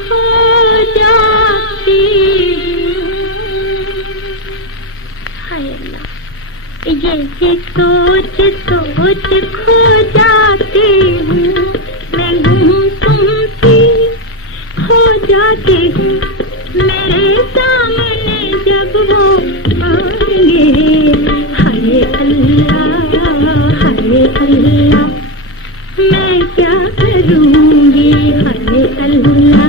खो जाती हाय अल्लाह, यही सोच सोच खो जाती हूँ मैं, तुमसे खो जाती हूँ मेरे सामने जब वो आएंगे। हाय अल्लाह मैं क्या करूँगी हाय अल्लाह।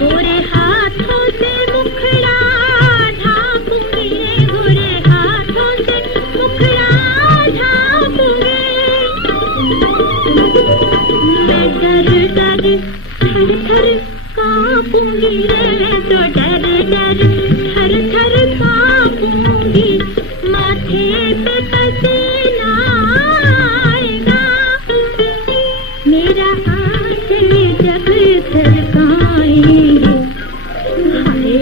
गोरे हाथों से मुखड़ा ढांपूंगी, गोरे हाथों से मुखड़ा ढांपूंगी मैं, डर डर थर थर कांपूंगी रे, तो डर डर थर थर कांपूंगी। माथे पे पसीना आएगा मेरा आंचल जब सरकाएंगे। हाय